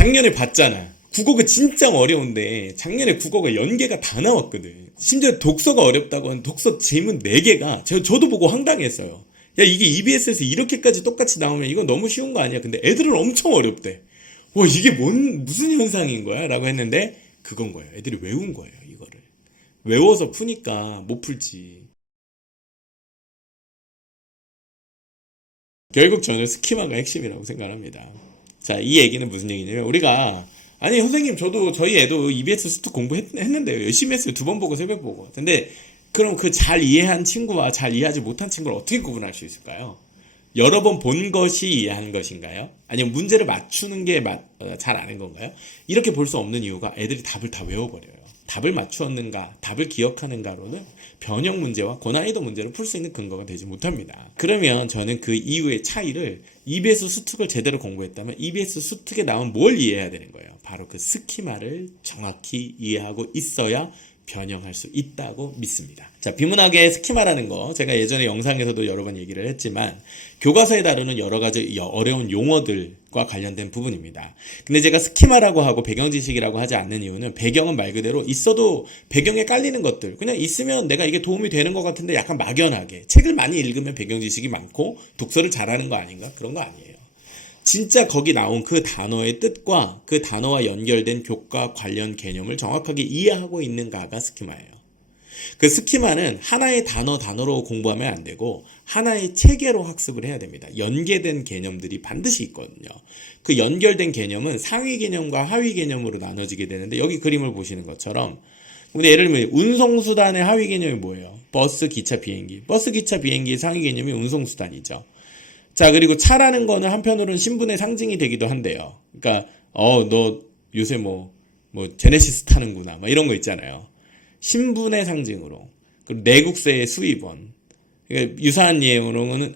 작년에 봤잖아. 국어가 진짜 어려운데 작년에 국어가 연계가 다 나왔거든. 심지어 독서가 어렵다고 하는 독서 제문 4개가 저도 보고 황당했어요. 야, 이게 EBS에서 이렇게까지 똑같이 나오면 이건 너무 쉬운 거 아니야? 근데 애들은 엄청 어렵대. 와, 이게 무슨 현상인 거야? 라고 했는데 그건 거예요. 애들이 외운 거예요, 이거를. 외워서 푸니까 못 풀지. 결국 저는 스키마가 핵심이라고 생각합니다. 자, 이 얘기는 무슨 얘기냐면 우리가 아니 선생님 저도 저희 애도 EBS 수특 공부했는데요. 열심히 했어요. 2번 보고 3번 보고. 근데 그럼 그 잘 이해한 친구와 잘 이해하지 못한 친구를 어떻게 구분할 수 있을까요? 여러 번 본 것이 이해하는 것인가요? 아니면 문제를 맞추는 게 잘 아는 건가요? 이렇게 볼 수 없는 이유가 애들이 답을 다 외워버려요. 답을 맞추었는가, 답을 기억하는가로는 변형 문제와 고난이도 문제를 풀 수 있는 근거가 되지 못합니다. 그러면 저는 그 이후의 차이를 EBS 수특을 제대로 공부했다면 EBS 수특에 나온 뭘 이해해야 되는 거예요? 바로 그 스키마를 정확히 이해하고 있어야 변형할 수 있다고 믿습니다. 자, 비문학의 스키마라는 거 제가 예전에 영상에서도 여러 번 얘기를 했지만 교과서에 다루는 여러 가지 어려운 용어들과 관련된 부분입니다. 근데 제가 스키마라고 하고 배경 지식이라고 하지 않는 이유는 배경은 말 그대로 있어도 배경에 깔리는 것들 그냥 있으면 내가 이게 도움이 되는 것 같은데 약간 막연하게 책을 많이 읽으면 배경 지식이 많고 독서를 잘하는 거 아닌가? 그런 거 아니에요. 진짜 거기 나온 그 단어의 뜻과 그 단어와 연결된 교과 관련 개념을 정확하게 이해하고 있는가가 스키마예요. 그 스키마는 하나의 단어로 공부하면 안 되고 하나의 체계로 학습을 해야 됩니다. 연계된 개념들이 반드시 있거든요. 그 연결된 개념은 상위 개념과 하위 개념으로 나눠지게 되는데 여기 그림을 보시는 것처럼 근데 예를 들면 운송수단의 하위 개념이 뭐예요? 버스, 기차, 비행기. 버스, 기차, 비행기의 상위 개념이 운송수단이죠. 자, 그리고 차라는 거는 한편으로는 신분의 상징이 되기도 한대요. 그러니까 너 요새 제네시스 타는구나 막 이런 거 있잖아요. 신분의 상징으로. 그리고 내국세의 수입원. 그러니까 유사한 예로는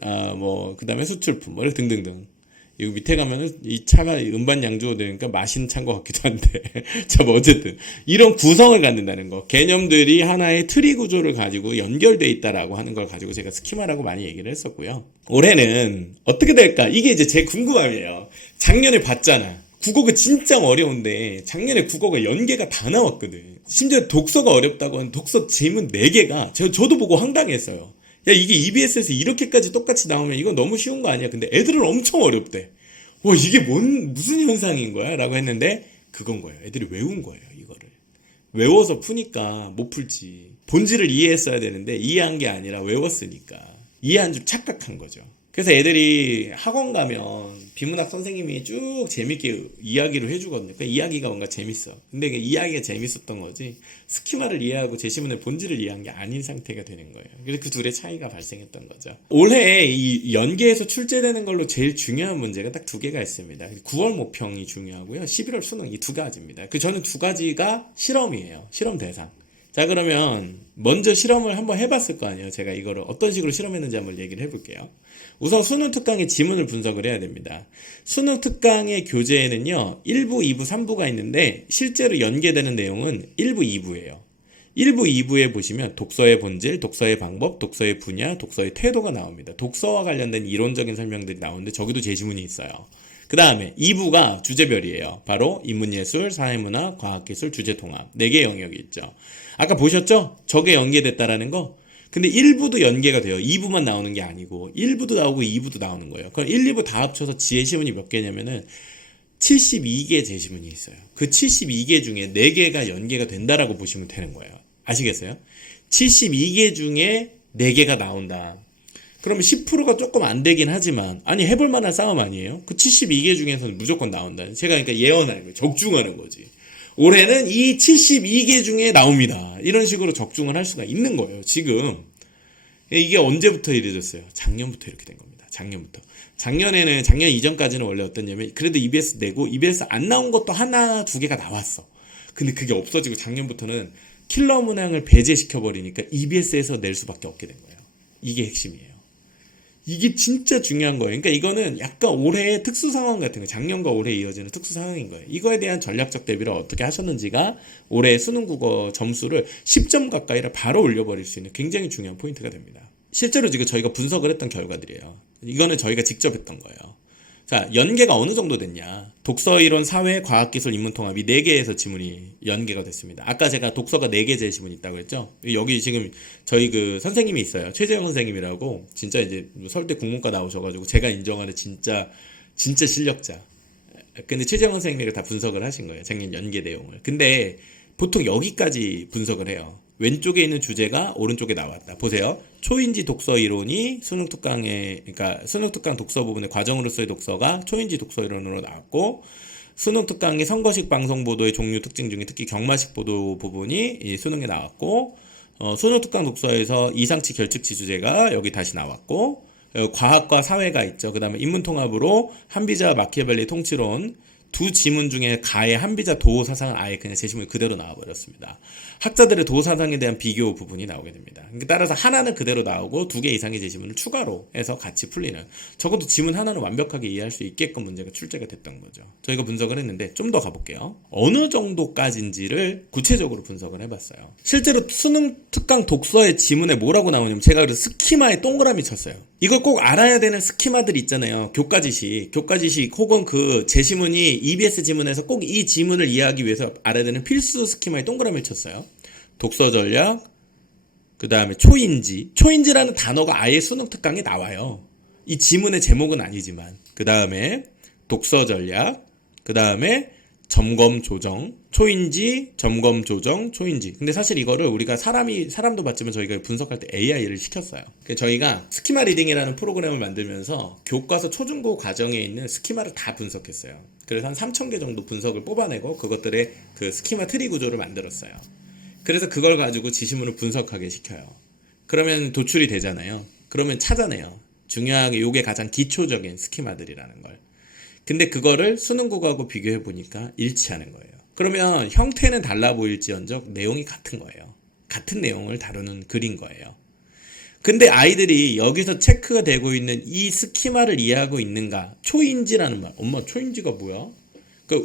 그다음에 수출품 뭐 이렇게 등등등. 여기 밑에 가면은 이 차가 음반 양주가 되니까 맛있는 차인 것 같기도 한데 자, 어쨌든 이런 구성을 갖는다는 거 개념들이 하나의 트리 구조를 가지고 연결돼 있다라고 하는 걸 가지고 제가 스키마라고 많이 얘기를 했었고요. 올해는 어떻게 될까? 이게 이제 제 궁금함이에요. 작년에 봤잖아. 국어가 진짜 어려운데 작년에 국어가 연계가 다 나왔거든. 심지어 독서가 어렵다고 하는 독서 제문 4개가 저도 보고 황당했어요. 야, 이게 EBS에서 이렇게까지 똑같이 나오면 이건 너무 쉬운 거 아니야? 근데 애들은 엄청 어렵대. 와, 이게 무슨 현상인 거야? 라고 했는데 그건 거예요. 애들이 외운 거예요, 이거를. 외워서 푸니까 못 풀지. 본질을 이해했어야 되는데 이해한 게 아니라 외웠으니까. 이해한 줄 착각한 거죠. 그래서 애들이 학원 가면 비문학 선생님이 쭉 재밌게 이야기를 해주거든요. 그 이야기가 뭔가 재밌어. 근데 그 이야기가 재밌었던 거지 스키마를 이해하고 제시문의 본질을 이해한 게 아닌 상태가 되는 거예요. 그래서 그 둘의 차이가 발생했던 거죠. 올해 이 연계에서 출제되는 걸로 제일 중요한 문제가 딱 2개가 있습니다. 9월 모평이 중요하고요. 11월 수능 이 2가지입니다. 저는 2가지가 실험이에요. 실험 대상. 자, 그러면 먼저 실험을 한번 해봤을 거 아니에요. 제가 이거를 어떤 식으로 실험했는지 한번 얘기를 해볼게요. 우선 수능 특강의 지문을 분석을 해야 됩니다. 수능 특강의 교재에는요 1부, 2부, 3부가 있는데 실제로 연계되는 내용은 1부, 2부예요. 1부, 2부에 보시면 독서의 본질, 독서의 방법, 독서의 분야, 독서의 태도가 나옵니다. 독서와 관련된 이론적인 설명들이 나오는데 저기도 제시문이 있어요. 그 다음에 2부가 주제별이에요. 바로 인문예술, 사회문화, 과학기술, 주제통합 4개 영역이 있죠. 아까 보셨죠? 저게 연계됐다라는 거. 근데 1부도 연계가 돼요. 2부만 나오는 게 아니고 1부도 나오고 2부도 나오는 거예요. 그럼 1, 2부 다 합쳐서 제시문이 몇 개냐면은 72개 제시문이 있어요. 그 72개 중에 4개가 연계가 된다라고 보시면 되는 거예요. 아시겠어요? 72개 중에 4개가 나온다. 그러면 10%가 조금 안 되긴 하지만 아니 해볼 만한 싸움 아니에요? 그 72개 중에서는 무조건 나온다. 제가 그러니까 예언하는 거예요. 적중하는 거지. 올해는 이 72개 중에 나옵니다. 이런 식으로 적중을 할 수가 있는 거예요. 지금 이게 언제부터 이래졌어요? 작년부터 이렇게 된 겁니다. 작년부터. 작년 이전까지는 원래 어땠냐면 그래도 EBS 내고 EBS 안 나온 것도 하나, 2개가 나왔어. 근데 그게 없어지고 작년부터는 킬러 문항을 배제시켜버리니까 EBS에서 낼 수밖에 없게 된 거예요. 이게 핵심이에요. 이게 진짜 중요한 거예요. 그러니까 이거는 약간 올해의 특수 상황 같은 거예요. 작년과 올해 이어지는 특수 상황인 거예요. 이거에 대한 전략적 대비를 어떻게 하셨는지가 올해 수능 국어 점수를 10점 가까이를 바로 올려버릴 수 있는 굉장히 중요한 포인트가 됩니다. 실제로 지금 저희가 분석을 했던 결과들이에요. 이거는 저희가 직접 했던 거예요. 자, 연계가 어느 정도 됐냐? 독서이론, 사회, 과학기술, 인문통합 이 4개에서 지문이 연계가 됐습니다. 아까 제가 독서가 4개 제시문이 있다고 했죠? 여기 지금 저희 그 선생님이 있어요. 최재형 선생님이라고 진짜 이제 서울대 국문과 나오셔가지고 제가 인정하는 진짜 실력자. 근데 최재형 선생님이 다 분석을 하신 거예요. 작년 연계 내용을. 근데 보통 여기까지 분석을 해요. 왼쪽에 있는 주제가 오른쪽에 나왔다. 보세요. 초인지 독서 이론이 수능 특강에, 그러니까 수능 특강 독서 부분의 과정으로서의 독서가 초인지 독서 이론으로 나왔고, 수능 특강의 선거식 방송 보도의 종류 특징 중에 특히 경마식 보도 부분이 이 수능에 나왔고, 수능 특강 독서에서 이상치 결측치 주제가 여기 다시 나왔고, 과학과 사회가 있죠. 그 다음에 인문통합으로 한비자 마키아벨리 통치론, 두 지문 중에 가의 한비자 도호 사상은 아예 그냥 제시문이 그대로 나와버렸습니다. 학자들의 도호 사상에 대한 비교 부분이 나오게 됩니다. 따라서 하나는 그대로 나오고 2개 이상의 제시문을 추가로 해서 같이 풀리는, 적어도 지문 하나는 완벽하게 이해할 수 있게끔 문제가 출제가 됐던 거죠. 저희가 분석을 했는데 좀 더 가볼게요. 어느 정도까지인지를 구체적으로 분석을 해봤어요. 실제로 수능 특강 독서의 지문에 뭐라고 나오냐면 제가 그래서 스키마에 동그라미 쳤어요. 이걸 꼭 알아야 되는 스키마들 있잖아요. 교과지식 혹은 그 제시문이 EBS 지문에서 꼭 이 지문을 이해하기 위해서 알아야 되는 필수 스키마에 동그라미를 쳤어요. 독서 전략, 그 다음에 초인지라는 단어가 아예 수능 특강에 나와요. 이 지문의 제목은 아니지만. 그 다음에 독서 전략, 그 다음에 점검 조정, 초인지, 점검 조정, 초인지. 근데 사실 이거를 우리가 사람도 봤지만 저희가 분석할 때 AI를 시켰어요. 저희가 스키마 리딩이라는 프로그램을 만들면서 교과서 초중고 과정에 있는 스키마를 다 분석했어요. 그래서 한 3,000개 정도 분석을 뽑아내고 그것들의 그 스키마 트리 구조를 만들었어요. 그래서 그걸 가지고 지시문을 분석하게 시켜요. 그러면 도출이 되잖아요. 그러면 찾아내요. 중요하게 요게 가장 기초적인 스키마들이라는 걸. 근데 그거를 수능국하고 비교해 보니까 일치하는 거예요. 그러면 형태는 달라 보일지언정 내용이 같은 거예요. 같은 내용을 다루는 글인 거예요. 근데 아이들이 여기서 체크가 되고 있는 이 스키마를 이해하고 있는가? 초인지라는 말. 엄마, 초인지가 뭐야?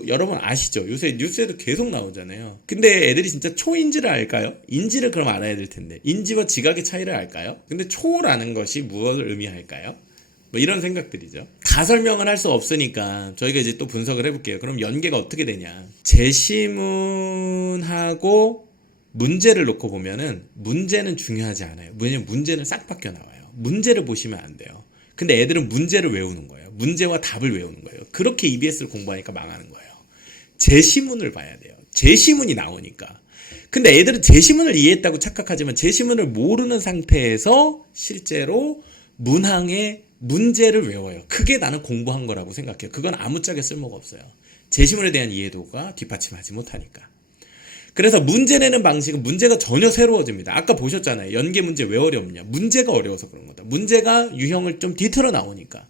여러분 아시죠? 요새 뉴스에도 계속 나오잖아요. 근데 애들이 진짜 초인지를 알까요? 인지를 그럼 알아야 될 텐데. 인지와 지각의 차이를 알까요? 근데 초라는 것이 무엇을 의미할까요? 뭐 이런 생각들이죠. 다 설명을 할 수 없으니까 저희가 이제 또 분석을 해볼게요. 그럼 연계가 어떻게 되냐? 제시문하고 문제를 놓고 보면은 문제는 중요하지 않아요. 왜냐면 문제는 싹 바뀌어 나와요. 문제를 보시면 안 돼요. 근데 애들은 문제를 외우는 거예요. 문제와 답을 외우는 거예요. 그렇게 EBS를 공부하니까 망하는 거예요. 제시문을 봐야 돼요. 제시문이 나오니까. 근데 애들은 제시문을 이해했다고 착각하지만 제시문을 모르는 상태에서 실제로 문항의 문제를 외워요. 그게 나는 공부한 거라고 생각해요. 그건 아무짝에 쓸모가 없어요. 제시문에 대한 이해도가 뒷받침하지 못하니까. 그래서 문제 내는 방식은 문제가 전혀 새로워집니다. 아까 보셨잖아요. 연계 문제 왜 어렵냐? 문제가 어려워서 그런 거다. 문제가 유형을 좀 뒤틀어 나오니까.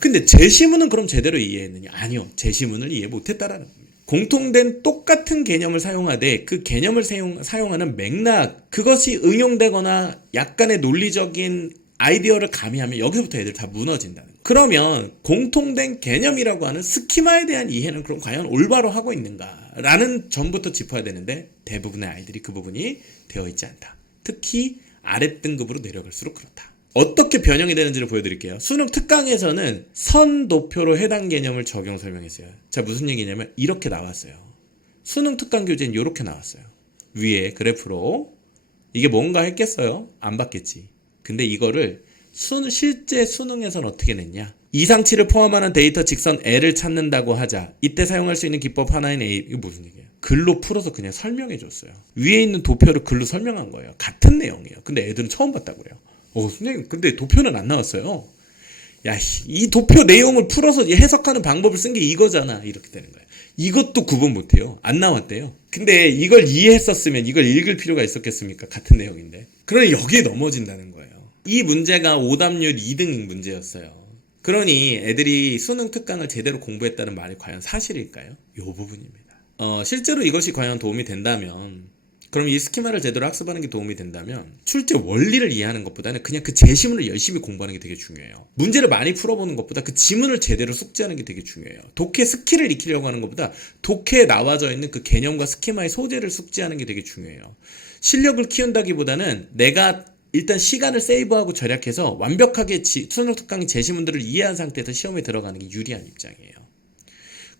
근데 제시문은 그럼 제대로 이해했느냐? 아니요. 제시문을 이해 못했다라는 겁니다. 공통된 똑같은 개념을 사용하되 그 개념을 사용하는 맥락, 그것이 응용되거나 약간의 논리적인 아이디어를 가미하면 여기서부터 애들 다 무너진다는 거예요. 그러면 공통된 개념이라고 하는 스키마에 대한 이해는 그럼 과연 올바로 하고 있는가? 라는 점부터 짚어야 되는데 대부분의 아이들이 그 부분이 되어 있지 않다. 특히 아랫등급으로 내려갈수록 그렇다. 어떻게 변형이 되는지를 보여드릴게요. 수능 특강에서는 선도표로 해당 개념을 적용 설명했어요. 자, 무슨 얘기냐면 이렇게 나왔어요. 수능 특강 교재는 이렇게 나왔어요. 위에 그래프로. 이게 뭔가 했겠어요? 안 받겠지. 근데 이거를 실제 수능에서는 어떻게 냈냐? 이상치를 포함하는 데이터 직선 L을 찾는다고 하자. 이때 사용할 수 있는 기법 하나인 A. 이거 무슨 얘기예요? 글로 풀어서 그냥 설명해 줬어요. 위에 있는 도표를 글로 설명한 거예요. 같은 내용이에요. 근데 애들은 처음 봤다고 그래요. 선생님, 근데 도표는 안 나왔어요. 야, 이 도표 내용을 풀어서 해석하는 방법을 쓴 게 이거잖아. 이렇게 되는 거예요. 이것도 구분 못해요. 안 나왔대요. 근데 이걸 이해했었으면 이걸 읽을 필요가 있었겠습니까? 같은 내용인데. 그러니 여기에 넘어진다는 거예요. 이 문제가 오답률 2등 문제였어요. 그러니 애들이 수능 특강을 제대로 공부했다는 말이 과연 사실일까요? 이 부분입니다. 실제로 이것이 과연 도움이 된다면, 그럼 이 스키마를 제대로 학습하는 게 도움이 된다면 출제 원리를 이해하는 것보다는 그냥 그 제시문을 열심히 공부하는 게 되게 중요해요. 문제를 많이 풀어보는 것보다 그 지문을 제대로 숙지하는 게 되게 중요해요. 독해 스킬을 익히려고 하는 것보다 독해에 나와져 있는 그 개념과 스키마의 소재를 숙지하는 게 되게 중요해요. 실력을 키운다기보다는 내가 일단 시간을 세이브하고 절약해서 완벽하게 수능 특강 제시문들을 이해한 상태에서 시험에 들어가는 게 유리한 입장이에요.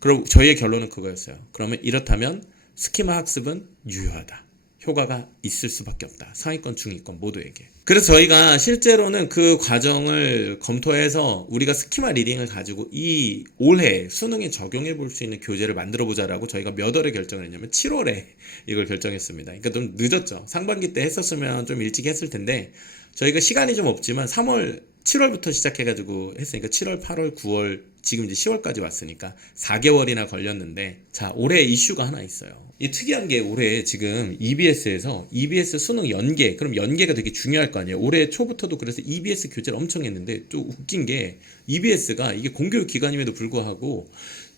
그럼 저희의 결론은 그거였어요. 그러면 이렇다면 스키마 학습은 유효하다. 효과가 있을 수밖에 없다. 상위권, 중위권 모두에게. 그래서 저희가 실제로는 그 과정을 검토해서 우리가 스키마 리딩을 가지고 이 올해 수능에 적용해 볼 수 있는 교재를 만들어 보자라고 저희가 몇 월에 결정을 했냐면 7월에 이걸 결정했습니다. 그러니까 좀 늦었죠. 상반기 때 했었으면 좀 일찍 했을 텐데 저희가 시간이 좀 없지만 7월부터 시작해가지고 했으니까 7월, 8월, 9월, 지금 이제 10월까지 왔으니까 4개월이나 걸렸는데, 자, 올해 이슈가 하나 있어요. 이 특이한 게 올해 지금 EBS에서 EBS 수능 연계, 그럼 연계가 되게 중요할 거 아니에요. 올해 초부터도 그래서 EBS 교재를 엄청 했는데, 또 웃긴 게 EBS가 이게 공교육 기관임에도 불구하고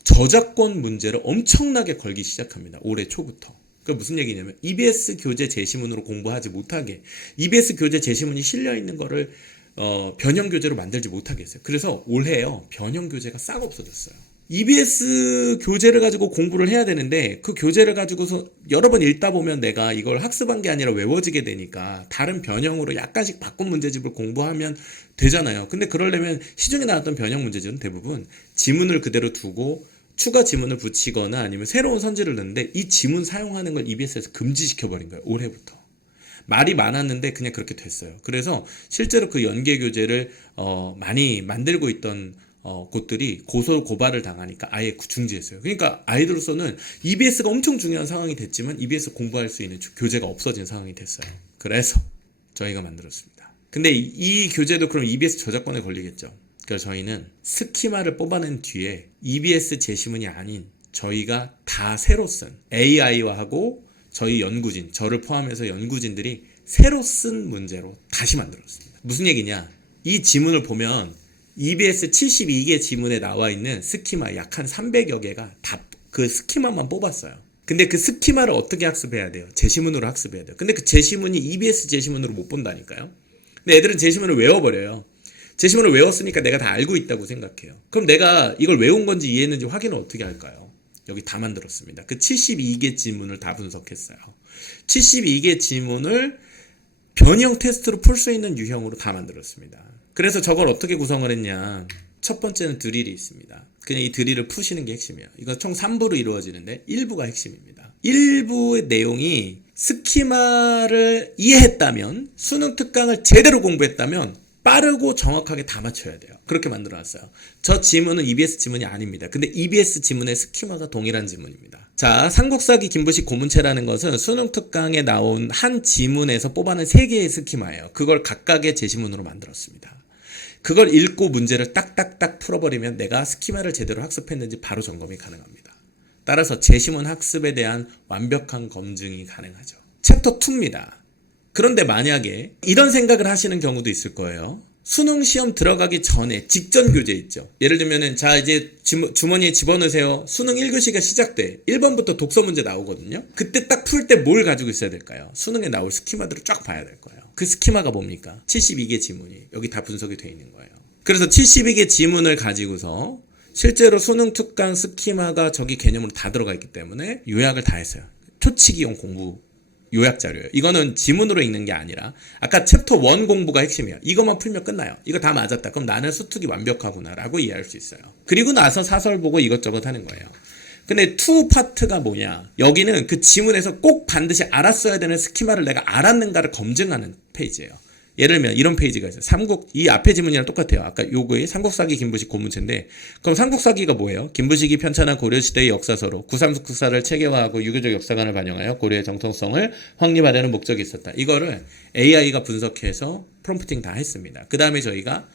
저작권 문제를 엄청나게 걸기 시작합니다. 올해 초부터. 그 무슨 얘기냐면 EBS 교재 제시문으로 공부하지 못하게, EBS 교재 제시문이 실려 있는 거를 변형 교재로 만들지 못하게 했어요. 그래서 올해요, 변형 교재가 싹 없어졌어요. EBS 교재를 가지고 공부를 해야 되는데 그 교재를 가지고서 여러 번 읽다 보면 내가 이걸 학습한 게 아니라 외워지게 되니까 다른 변형으로 약간씩 바꾼 문제집을 공부하면 되잖아요. 근데 그러려면 시중에 나왔던 변형 문제집은 대부분 지문을 그대로 두고 추가 지문을 붙이거나 아니면 새로운 선지를 넣는데 이 지문 사용하는 걸 EBS에서 금지시켜버린 거예요. 올해부터. 말이 많았는데 그냥 그렇게 됐어요. 그래서 실제로 그 연계 교재를 많이 만들고 있던 곳들이 고소 고발을 당하니까 아예 중지했어요. 그러니까 아이들로서는 EBS가 엄청 중요한 상황이 됐지만 EBS 공부할 수 있는 교재가 없어진 상황이 됐어요. 그래서 저희가 만들었습니다. 근데 이 교재도 그럼 EBS 저작권에 걸리겠죠. 그래서 저희는 스키마를 뽑아낸 뒤에 EBS 제시문이 아닌 저희가 다 새로 쓴 AI화하고 저희 연구진, 저를 포함해서 연구진들이 새로 쓴 문제로 다시 만들었습니다. 무슨 얘기냐? 이 지문을 보면 EBS 72개 지문에 나와 있는 스키마 약 한 300여 개가 다 그 스키마만 뽑았어요. 근데 그 스키마를 어떻게 학습해야 돼요? 제시문으로 학습해야 돼요. 근데 그 제시문이 EBS 제시문으로 못 본다니까요. 근데 애들은 제시문을 외워버려요. 제시문을 외웠으니까 내가 다 알고 있다고 생각해요. 그럼 내가 이걸 외운 건지 이해했는지 확인을 어떻게 할까요? 여기 다 만들었습니다. 그 72개 지문을 다 분석했어요. 72개 지문을 변형 테스트로 풀 수 있는 유형으로 다 만들었습니다. 그래서 저걸 어떻게 구성을 했냐. 첫 번째는 드릴이 있습니다. 그냥 이 드릴을 푸시는 게 핵심이에요. 이거 총 3부로 이루어지는데 1부가 핵심입니다. 1부의 내용이 스키마를 이해했다면, 수능 특강을 제대로 공부했다면 빠르고 정확하게 다 맞춰야 돼요. 그렇게 만들어놨어요. 저 지문은 EBS 지문이 아닙니다. 근데 EBS 지문의 스키마가 동일한 지문입니다. 자, 삼국사기 김부식 고문체라는 것은 수능 특강에 나온 한 지문에서 뽑아낸 3개의 스키마예요. 그걸 각각의 제시문으로 만들었습니다. 그걸 읽고 문제를 딱딱딱 풀어버리면 내가 스키마를 제대로 학습했는지 바로 점검이 가능합니다. 따라서 제시문 학습에 대한 완벽한 검증이 가능하죠. 챕터 2입니다. 그런데 만약에 이런 생각을 하시는 경우도 있을 거예요. 수능 시험 들어가기 전에 직전 교재 있죠. 예를 들면은 자 이제 주머니에 집어넣으세요. 수능 1교시가 시작돼. 1번부터 독서 문제 나오거든요. 그때 딱 풀 때 뭘 가지고 있어야 될까요? 수능에 나올 스키마들을 쫙 봐야 될 거예요. 그 스키마가 뭡니까? 72개 지문이 여기 다 분석이 돼 있는 거예요. 그래서 72개 지문을 가지고서 실제로 수능 특강 스키마가 저기 개념으로 다 들어가 있기 때문에 요약을 다 했어요. 초치기용 공부 요약 자료예요. 이거는 지문으로 읽는 게 아니라 아까 챕터 1 공부가 핵심이에요. 이것만 풀면 끝나요. 이거 다 맞았다. 그럼 나는 수특이 완벽하구나 라고 이해할 수 있어요. 그리고 나서 사설 보고 이것저것 하는 거예요. 근데 2 파트가 뭐냐? 여기는 그 지문에서 꼭 반드시 알았어야 되는 스키마를 내가 알았는가를 검증하는 페이지예요. 예를 들면 이런 페이지가 있어요. 이 앞에 지문이랑 똑같아요. 아까 요거의 삼국사기 김부식 고문체인데, 그럼 삼국사기가 뭐예요? 김부식이 편찬한 고려시대의 역사서로 구삼국사를 체계화하고 유교적 역사관을 반영하여 고려의 정통성을 확립하려는 목적이 있었다. 이거를 AI가 분석해서 프롬프팅 다 했습니다. 그 다음에 저희가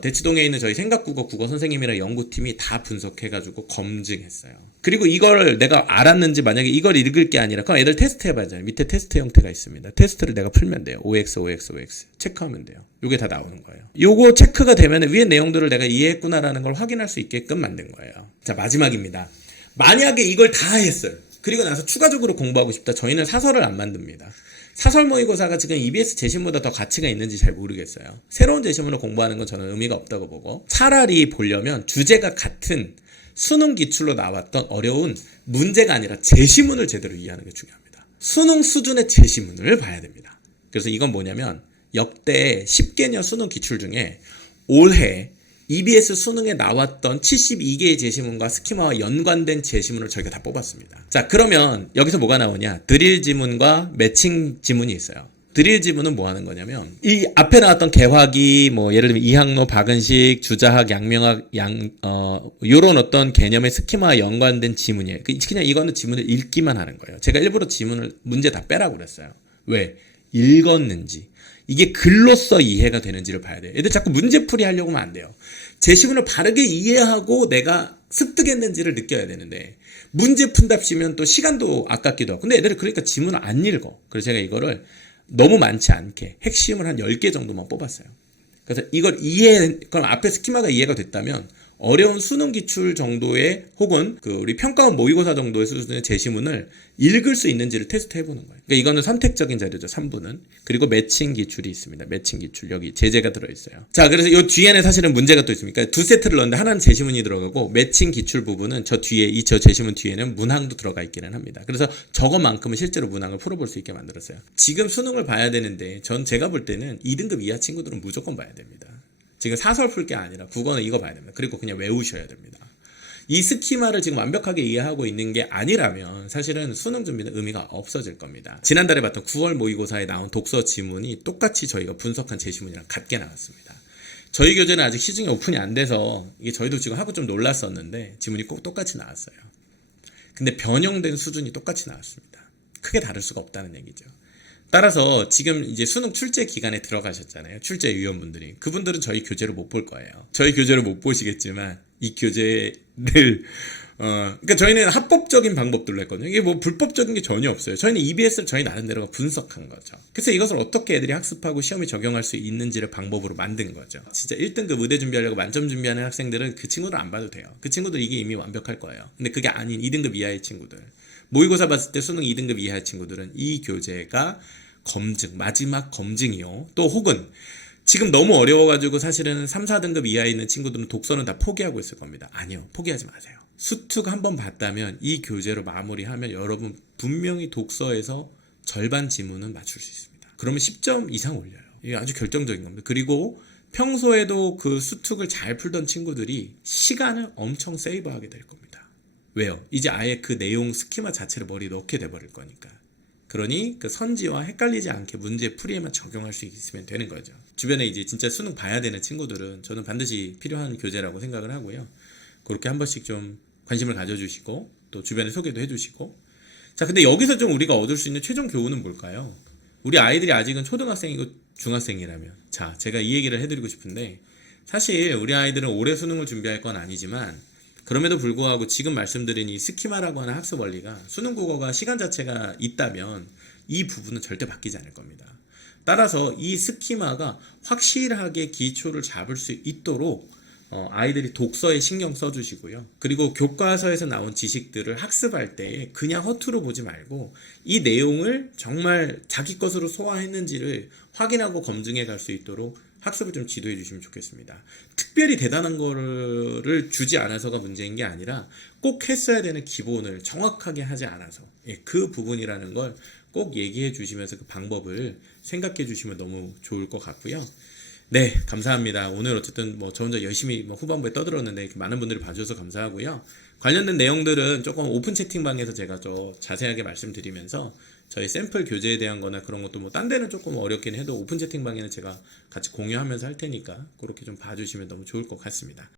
대치동에 있는 저희 생각국어 국어 선생님이랑 연구팀이 다 분석해가지고 검증했어요. 그리고 이걸 내가 알았는지, 만약에 이걸 읽을 게 아니라 그럼 애들 테스트 해봐야죠. 밑에 테스트 형태가 있습니다. 테스트를 내가 풀면 돼요. OX, OX, OX 체크하면 돼요. 이게 다 나오는 거예요. 요거 체크가 되면 위에 내용들을 내가 이해했구나라는 걸 확인할 수 있게끔 만든 거예요. 자, 마지막입니다. 만약에 이걸 다 했어요. 그리고 나서 추가적으로 공부하고 싶다. 저희는 사설을 안 만듭니다. 사설 모의고사가 지금 EBS 제시문보다 더 가치가 있는지 잘 모르겠어요. 새로운 제시문을 공부하는 건 저는 의미가 없다고 보고, 차라리 보려면 주제가 같은 수능 기출로 나왔던 어려운 문제가 아니라 제시문을 제대로 이해하는 게 중요합니다. 수능 수준의 제시문을 봐야 됩니다. 그래서 이건 뭐냐면 역대 10개년 수능 기출 중에 올해 EBS 수능에 나왔던 72개의 제시문과 스키마와 연관된 제시문을 저희가 다 뽑았습니다. 자, 그러면 여기서 뭐가 나오냐? 드릴 지문과 매칭 지문이 있어요. 드릴 지문은 뭐 하는 거냐면, 이 앞에 나왔던 개화기, 뭐, 예를 들면 이항로, 박은식, 주자학, 양명학, 요런 어떤 개념의 스키마와 연관된 지문이에요. 그냥 이거는 지문을 읽기만 하는 거예요. 제가 일부러 지문을 문제 다 빼라고 그랬어요. 왜? 읽었는지. 이게 글로써 이해가 되는지를 봐야 돼요. 애들 자꾸 문제풀이 하려고 하면 안 돼요. 제시문을 바르게 이해하고 내가 습득했는지를 느껴야 되는데, 문제 푼답시면 또 시간도 아깝기도 하고. 근데 애들이 그러니까 지문을 안 읽어. 그래서 제가 이거를 너무 많지 않게 핵심을 한 10개 정도만 뽑았어요. 그래서 이걸 그럼 앞에 스키마가 이해가 됐다면 어려운 수능 기출 정도의 혹은 우리 평가원 모의고사 정도의 수준의 제시문을 읽을 수 있는지를 테스트 해보는 거예요. 그러니까 이거는 선택적인 자료죠, 3부는. 그리고 매칭 기출이 있습니다. 매칭 기출. 여기 제재가 들어있어요. 자, 그래서 이 뒤에는 사실은 문제가 또 있습니다. 그러니까 두 세트를 넣었는데 하나는 제시문이 들어가고 매칭 기출 부분은 저 뒤에, 저 제시문 뒤에는 문항도 들어가 있기는 합니다. 그래서 저것만큼은 실제로 문항을 풀어볼 수 있게 만들었어요. 지금 수능을 봐야 되는데 제가 볼 때는 2등급 이하 친구들은 무조건 봐야 됩니다. 지금 사설 풀 게 아니라 국어는 이거 봐야 됩니다. 그리고 그냥 외우셔야 됩니다. 이 스키마를 지금 완벽하게 이해하고 있는 게 아니라면 사실은 수능 준비는 의미가 없어질 겁니다. 지난달에 봤던 9월 모의고사에 나온 독서 지문이 똑같이 저희가 분석한 제시문이랑 같게 나왔습니다. 저희 교재는 아직 시중에 오픈이 안 돼서 이게 저희도 지금 하고 좀 놀랐었는데 지문이 꼭 똑같이 나왔어요. 근데 변형된 수준이 똑같이 나왔습니다. 크게 다를 수가 없다는 얘기죠. 따라서 지금 이제 수능 출제 기간에 들어가셨잖아요. 출제위원분들이. 그분들은 저희 교재를 못 볼 거예요. 저희 교재를 못 보시겠지만 이 교재를 그러니까 저희는 합법적인 방법들로 했거든요. 이게 뭐 불법적인 게 전혀 없어요. 저희는 EBS를 저희 나름대로 분석한 거죠. 그래서 이것을 어떻게 애들이 학습하고 시험에 적용할 수 있는지를 방법으로 만든 거죠. 진짜 1등급 의대 준비하려고 만점 준비하는 학생들은 그 친구들 안 봐도 돼요. 그 친구들 이게 이미 완벽할 거예요. 근데 그게 아닌 2등급 이하의 친구들, 모의고사 봤을 때 수능 2등급 이하의 친구들은 이 교재가 마지막 검증이요. 또 혹은 지금 너무 어려워가지고 사실은 3, 4등급 이하에 있는 친구들은 독서는 다 포기하고 있을 겁니다. 아니요. 포기하지 마세요. 수특 한번 봤다면 이 교재로 마무리하면 여러분 분명히 독서에서 절반 지문은 맞출 수 있습니다. 그러면 10점 이상 올려요. 이게 아주 결정적인 겁니다. 그리고 평소에도 그 수특을 잘 풀던 친구들이 시간을 엄청 세이브하게 될 겁니다. 왜요? 이제 아예 그 내용 스키마 자체를 머리에 넣게 돼버릴 거니까. 그러니 그 선지와 헷갈리지 않게 문제 풀이에만 적용할 수 있으면 되는 거죠. 주변에 이제 진짜 수능 봐야 되는 친구들은 저는 반드시 필요한 교재라고 생각을 하고요. 그렇게 한 번씩 좀 관심을 가져주시고 또 주변에 소개도 해주시고. 자, 근데 여기서 좀 우리가 얻을 수 있는 최종 교훈은 뭘까요? 우리 아이들이 아직은 초등학생이고 중학생이라면, 자, 제가 이 얘기를 해드리고 싶은데, 사실 우리 아이들은 올해 수능을 준비할 건 아니지만 그럼에도 불구하고 지금 말씀드린 이 스키마라고 하는 학습 원리가 수능 국어가 시간 자체가 있다면 이 부분은 절대 바뀌지 않을 겁니다. 따라서 이 스키마가 확실하게 기초를 잡을 수 있도록 아이들이 독서에 신경 써주시고요. 그리고 교과서에서 나온 지식들을 학습할 때 그냥 허투루 보지 말고 이 내용을 정말 자기 것으로 소화했는지를 확인하고 검증해 갈 수 있도록 학습을 좀 지도해 주시면 좋겠습니다. 특별히 대단한 거를 주지 않아서가 문제인 게 아니라 꼭 했어야 되는 기본을 정확하게 하지 않아서 그 부분이라는 걸 꼭 얘기해 주시면서 그 방법을 생각해 주시면 너무 좋을 것 같고요. 네, 감사합니다. 오늘 어쨌든 저 혼자 열심히 후반부에 떠들었는데 많은 분들이 봐주셔서 감사하고요. 관련된 내용들은 조금 오픈 채팅방에서 제가 좀 자세하게 말씀드리면서 저희 샘플 교재에 대한 거나 그런 것도 딴 데는 조금 어렵긴 해도 오픈 채팅방에는 제가 같이 공유하면서 할 테니까 그렇게 좀 봐주시면 너무 좋을 것 같습니다.